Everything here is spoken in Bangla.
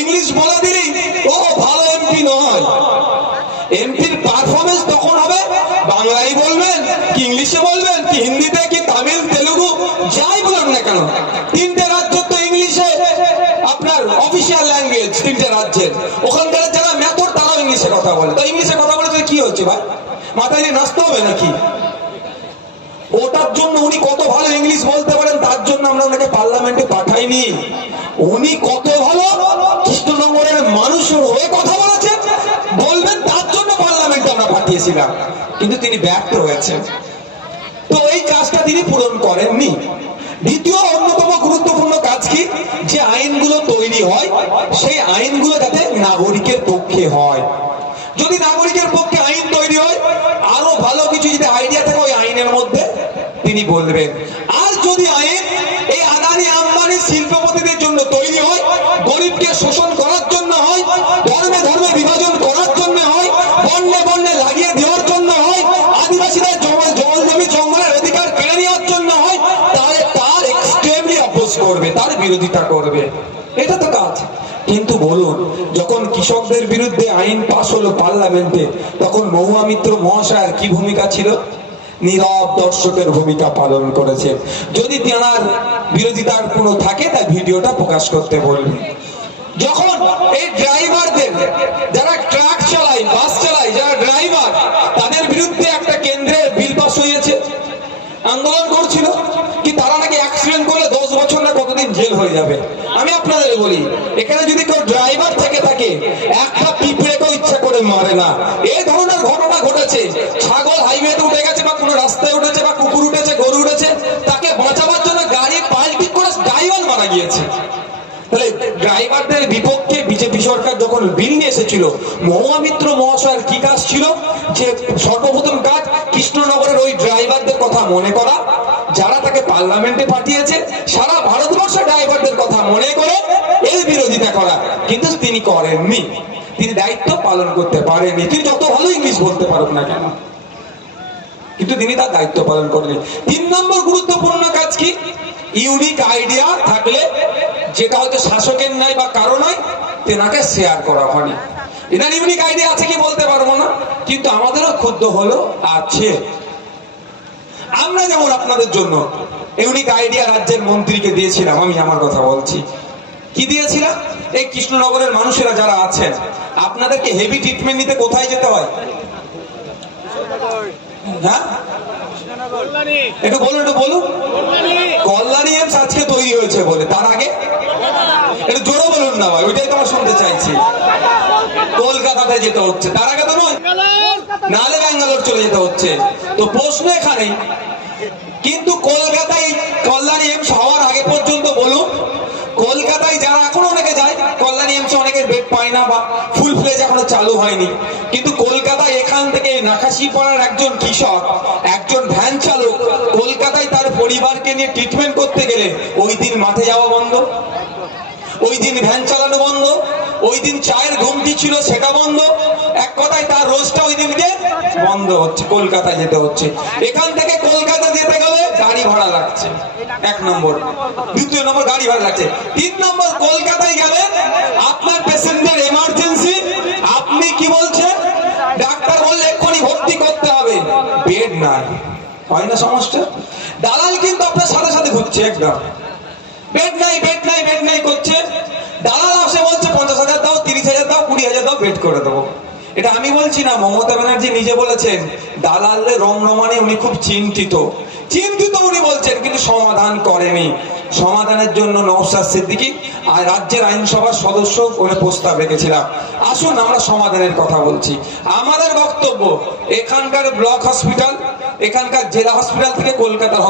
ইংলিশ বলে দিলি ও ভালো এমপি নয়। এমপির পারফরমেন্স তখন হবে বাংলায় বলবেন কি ইংলিশে বলবেন কি হিন্দিতে কি তামিল তেলুগু যাই বলুন না কেন, তিনটে রাজ্য তো ইংলিশে আপনার অফিসিয়াল ল্যাঙ্গুয়েজ, তিনটে রাজ্যের ওখানকার যারা মেথড তারাও ইংলিশে কথা বলে। তো ইংলিশে কথা বলে কি হচ্ছে ভাই, মাথায় নিয়ে নাচতে হবে নাকি? ওটার জন্য উনি কত ভালো ইংলিশ বলতে পারেন তার জন্য আমরা ওনাকে পার্লামেন্টে পাঠাইনি। উনি কত ভালো কৃষ্ণনগরের মানুষের হয়ে কথা বলেছেন বলবেন তার জন্য পার্লামেন্টে আমরা পাঠিয়েছিলাম, কিন্তু তিনি ব্যর্থ হয়েছেন। তো এই কাজটা তিনি পূরণ করেননি। দ্বিতীয় অন্যতম গুরুত্বপূর্ণ কাজ কি, যে আইনগুলো তৈরি হয় সেই আইনগুলো যাতে নাগরিকের পক্ষে হয়। যদি নাগরিকের পক্ষে আইন তৈরি হয়, আরো ভালো কিছু যদি আইডিয়া থাকে ওই আইনের মধ্যে তিনি বলবেন। আর যদি আইন এই আদানি আম্বানি শিল্পপতিদের জন্য তৈরি হয়, গরিবকে শোষণ করার জন্য হয়, ধর্মে ধর্মে বিভাজন করার জন্য হয়, বন্যে বন্যে লাগিয়ে দেওয়ার জন্য হয়, আদিবাসীদের জল জমি জঙ্গলের অধিকার কেড়ে নেওয়ার জন্য হয়, তাহলে তার এক্সট্রিমলি অপোজ করবে, তার বিরোধিতা করবে। এটা তো কাজ। কিন্তু বলুন, যখন কৃষকদের বিরুদ্ধে আইন পাশ হলো পার্লামেন্টে, তখন মহুয়া মিত্র মহাশয়ের কি ভূমিকা ছিল? নীরব দর্শকের ভূমিকা পালন করেছে। যদি তেনার বিরোধিতার কোনো থাকে তার ভিডিওটা প্রকাশ করতে বলবেন। যখন এই ড্রাইভারদের, যারা ট্রাক চালায় বাস চালায়, যারা ড্রাইভার, তাদের বিরুদ্ধে একটা কেন্দ্রের বিল পাস হয়েছে, আন্দোলন করছিল কি তারা নাকি অ্যাক্সিডেন্ট করলে 10 বছর না কতদিন জেল হয়ে যাবে। আমি আপনাদের বলি, এখানে যদি কেউ ড্রাইভার থেকে থাকে, একটা পিঁপড়েকেও ইচ্ছা করে মারে না। এই ধরনের ঘটনা ঘটেছে, ছাগল হাইওয়েতে উঠে গেছে বা কোনো রাস্তায় উঠেছে বা কুকুর উঠেছে, গরু উঠেছে, তাকে বাঁচাবার জন্য গাড়ি পাল্টি করে ড্রাইভার মারা গিয়েছে। তাহলে ড্রাইভারদের বিপক্ষে বিজেপি সরকার যখন বিল নিয়ে এসেছিল, মহুয়া মিত্র মহাশয়ের কি কাজ ছিল? যে সর্বপ্রথম কাজ কৃষ্ণনগরের ওই ড্রাইভারদের কথা মনে করা, যারা তাকে পার্লামেন্টে পাঠিয়েছে, সারা ভারতবর্ষের ড্রাইভারদের কথা মনে করে এর বিরোধিতা করা। কিন্তু তিনি করেননি, তিনি দায়িত্ব পালন করতে পারেননি। তিনি যত ভালো ইংলিশ বলতে পারুক না কেন, কিন্তু তিনি তার দায়িত্ব পালন করেনি। 3 নম্বর গুরুত্বপূর্ণ কাজ কি? ইউনিক আইডিয়া থাকলে, যেটা হয়তো শাসকের নাই বা কারো নয়, তেনাকে শেয়ার করা হয়নি। এনার ইউনিক আইডিয়া আছে কি বলতে পারবো না, কিন্তু আমাদেরও ক্ষুদ্র হলো আছে। আমরা যেমন আপনাদের জন্য ইউনিক আইডিয়া রাজ্যের মন্ত্রীকে দিয়েছিলাম, আমি আমার কথা বলছি, কি দিয়েছিলাম? এই কৃষ্ণনগরের মানুষেরা যারা আছেন, আপনাদেরকে হেভি ট্রিটমেন্ট নিতে কোথায় যেতে হয়? হ্যাঁ, একটু বলুন, একটু বলুন। কল্যাণী এমস আজকে তৈরি হয়েছে বলে, তার আগে একটু জোরে বলুন না ভাই, ওইটাই তো আমরা শুনতে চাইছি। কলকাতাতে যেতে হচ্ছে, তার আগে তো নয়, নালে ব্যাঙ্গালোর চলে যেতে হচ্ছে। তো প্রশ্ন এখানে, কিন্তু কলকাতায় কল্যাণী এমস হওয়ার আগে পর্যন্ত বলুন, কলকাতায় যারা এখন অনেকে যায়, কল্যাণী এমস অনেকের বেড পায় না বা ফুল ফ্লেজ এখনো চালু হয়নি, কিন্তু কলকাতায় এখান থেকে নাকাশিপাড়ার একজন কৃষক, একজন ভ্যান চালক কলকাতায় তার পরিবারকে নিয়ে ট্রিটমেন্ট করতে গেলে ওই দিন মাঠে যাওয়া বন্ধ, ওই দিন ভ্যান চালানো বন্ধ, ওই দিন চায়ের ঘুমটি ছিল সেটা বন্ধ। এক কথায় তার রোজটা ওই দিনকে বন্ধ হচ্ছে, কলকাতায় যেতে হচ্ছে। এখান থেকে কলকাতা যেতে গেলে গাড়ি ভাড়া লাগছে, 1 নম্বর। 2 নম্বর গাড়ি ভাড়া লাগছে। 3 নম্বর, কলকাতায় গেলে আপনার পেশেন্টের এমার্জেন্সি, আপনি কি বলছেন, ডাক্তার বললে এক্ষুনি ভর্তি করতে হবে, বেড নাই, হয় না সমস্যা? দালাল কিন্তু আপনার সাথে সাথে ঘুরছে, একদম বেড নাই বেড নাই বেড নাই করছে। দালাল আসে বলছে 50,000 দাও, 30,000 দাও, 20,000 দাও, বেড করে দেবো। এটা আমি বলছি না, মমতা ব্যানার্জি নিজে বলেছেন, দালালের রমরমানে উনি খুব চিন্তিত উনি বলছেন, কিন্তু সমাধান করেনি। সমাধানের জন্য নওশাদ সিদ্দিকী আর রাজ্যের আইনসভার সদস্য করে প্রস্তাব রেখেছিলাম। আসুন আমরা সমাধানের কথা বলছি। আমাদের বক্তব্য, এখানকার ব্লক হসপিটাল, এখানকার জেলা হসপিটাল থেকে কলকাতার